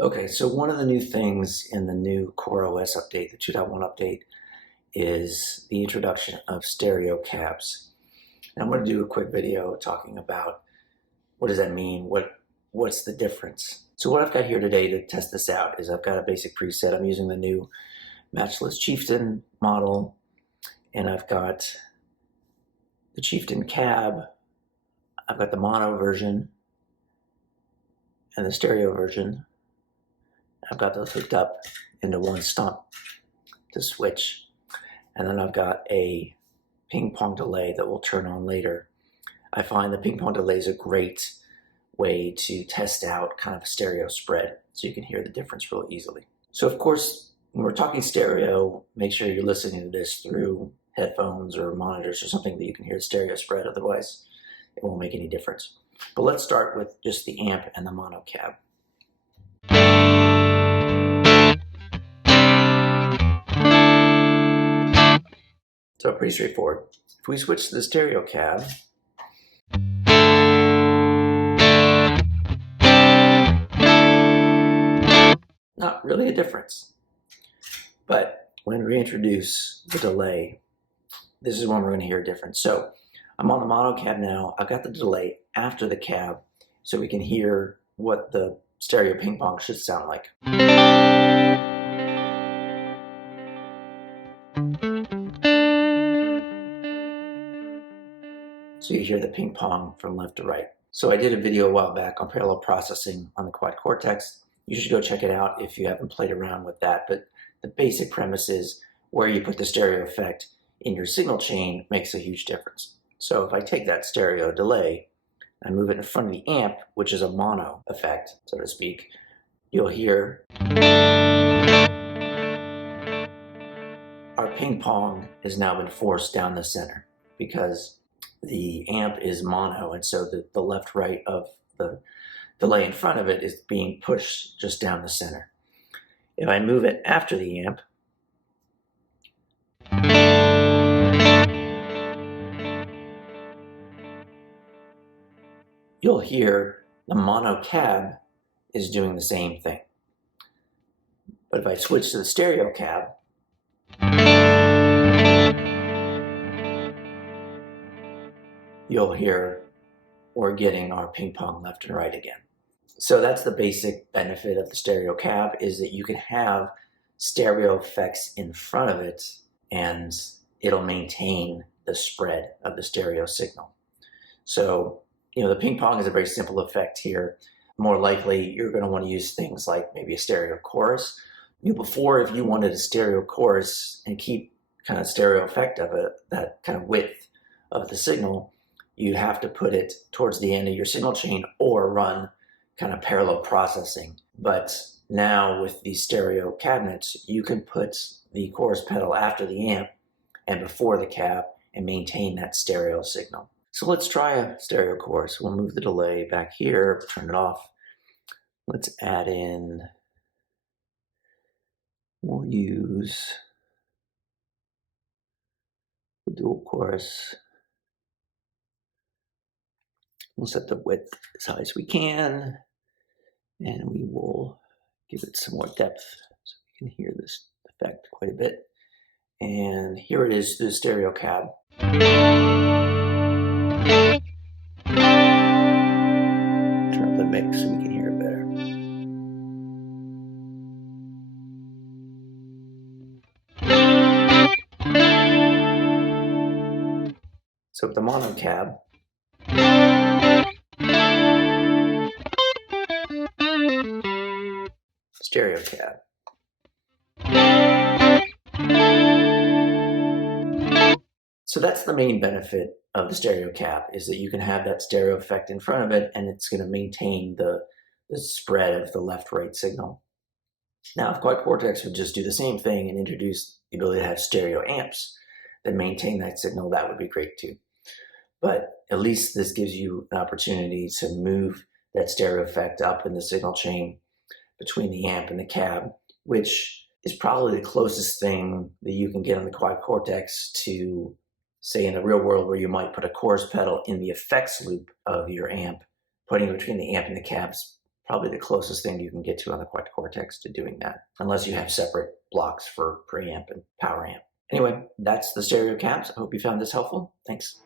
Okay, so one of the new things in the new CorOS update, the 2.1 update, is the introduction of stereo cabs. And I'm going to do a quick video talking about what does that mean, what's the difference. So what I've got here today to test this out is I've got a basic preset. I'm using the new Matchless Chieftain model, and I've got the Chieftain cab, I've got the mono version and the stereo version. I've got those hooked up into one stump to switch. And then I've got a ping pong delay that will turn on later. I find the ping pong delay is a great way to test out kind of a stereo spread so you can hear the difference real easily. So of course, when we're talking stereo, make sure you're listening to this through headphones or monitors or something that you can hear the stereo spread, otherwise it won't make any difference. But let's start with just the amp and the mono cab. So pretty straightforward. If we switch to the stereo cab, not really a difference. But when we introduce the delay, this is when we're going to hear a difference. So I'm on the mono cab now. I've got the delay after the cab so we can hear what the stereo ping pong should sound like. So you hear the ping pong from left to right. So I did a video a while back on parallel processing on the quad cortex. You should go check it out if you haven't played around with that. But the basic premise is where you put the stereo effect in your signal chain makes a huge difference. So if I take that stereo delay and move it in front of the amp, which is a mono effect, so to speak, you'll hear our ping pong has now been forced down the center because the amp is mono, and so the left-right of the delay in front of it is being pushed just down the center. If I move it after the amp, you'll hear the mono cab is doing the same thing. But if I switch to the stereo cab, you'll hear we're getting our ping pong left and right again. So that's the basic benefit of the stereo cab, is that you can have stereo effects in front of it and it'll maintain the spread of the stereo signal. So, the ping pong is a very simple effect here. More likely, you're going to want to use things like maybe a stereo chorus. Before, if you wanted a stereo chorus and keep kind of stereo effect of it, that kind of width of the signal, you have to put it towards the end of your signal chain or run kind of parallel processing. But now with these stereo cabinets, you can put the chorus pedal after the amp and before the cab and maintain that stereo signal. So let's try a stereo chorus. We'll move the delay back here, turn it off. Let's add in, we'll use the dual chorus. We'll set the width as high as we can, and we will give it some more depth so we can hear this effect quite a bit. And here it is, the stereo cab. Turn up the mix so we can hear it better. So with the mono cab, stereo cab. So that's the main benefit of the stereo cab, is that you can have that stereo effect in front of it and it's going to maintain the spread of the left-right signal. Now, if quad cortex would just do the same thing and introduce the ability to have stereo amps that maintain that signal, that would be great too. But at least this gives you an opportunity to move that stereo effect up in the signal chain between the amp and the cab, which is probably the closest thing that you can get on the quad cortex to, say, in the real world, where you might put a chorus pedal in the effects loop of your amp. Putting it between the amp and the cab's probably the closest thing you can get to on the Quad Cortex to doing that, unless you have separate blocks for preamp and power amp. Anyway, that's the stereo cabs. I hope you found this helpful. Thanks.